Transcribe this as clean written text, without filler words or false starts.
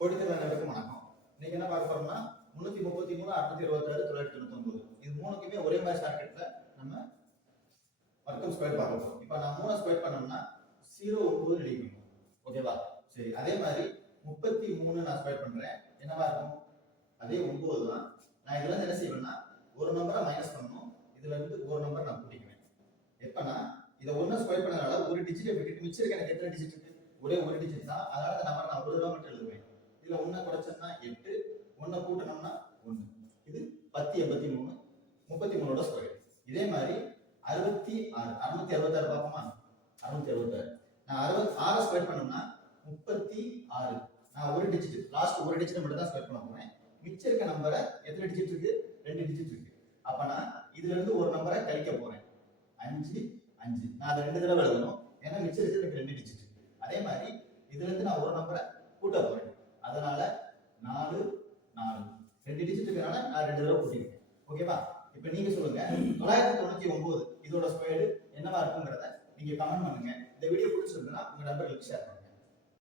போட்டித்தேர்வு அனைவருக்கும் வணக்கம். இன்னைக்கு என்ன பார்க்க போறோம்னா 333, 626, 999 இது மூணுக்குமே ஒரே மாதிரி ஷார்ட்கட்ல நம்ம வர்க்கம் ஸ்கொயர் பார்க்க போறோம். இப்போ நான் 3 ஸ்கொயர் பண்ணோம்னா 0 9 எழுதிக்கணும். ஓகேவா? சரி, அதே மாதிரி 33 நான் ஸ்கொயர் பண்றேன். என்னவா இருக்கும்? அதே 9 தான். நான் இதுல இருந்து என்ன செய்வேன்னா ஒரு நம்பரை மைனஸ் பண்ணணும். இதுல இருந்து ஒரு நம்பர் நான் கூட்டிக்குவேன். எப்பனா இதை 1 ஸ்கொயர் பண்ணனால ஒரு டிஜிட்டை விட்டுட்டு மிச்சம் இருக்க எனக்கு எத்தனை டிஜிட் இருக்கு? ஒரே ஒரு டிஜிட் தான். அதனால இந்த நம்பரை நான் ஒரு தடவை மட்டும் எழுதுவேன். இதுல 1 குறைச்சோம்னா 8, 1 கூட்டணும்னா 1. இது 1083, 33ஓட ஸ்கொயர். இதே மாதிரி 66, 666 பார்ப்போமா? 666 நான் 6 ஸ்கொயர் பண்ணோம்னா 36. நான் ஒரு டிஜிட் லாஸ்ட் ஒரு டிஜிட் மட்டும் தான் ஸ்கொயர் பண்ண போறேன். மிச்சம் இருக்க நம்பரை எத்தனை டிஜிட் இருக்கு? 2 டிஜிட் இருக்கு. அப்ப நான் இதுல இருந்து ஒரு நம்பரை கழிக்க போறேன். 5 5 நான் அதை 2 தடவை எழுதணும். ஏன்னா மிச்சம் இருக்கிறது எனக்கு 2 டிஜிட். அதே மாதிரி இதுல இருந்து நான் ஒரு நம்பரை கூட்ட போறேன். அதனால 4 4 2 டிஜிட் இருக்கனால நான் 2 தடவை கூட்டிருக்கேன். ஓகேவா? இப்போ நீங்க சொல்லுங்க 999 இதோட ஸ்கொயர் என்னவா இருக்குங்கிறத நீங்க கமெண்ட் பண்ணுங்க. இந்த வீடியோ பிடிச்சிருந்தா உங்க நண்பர்களுக்கு ஷேர் பண்ணுங்க.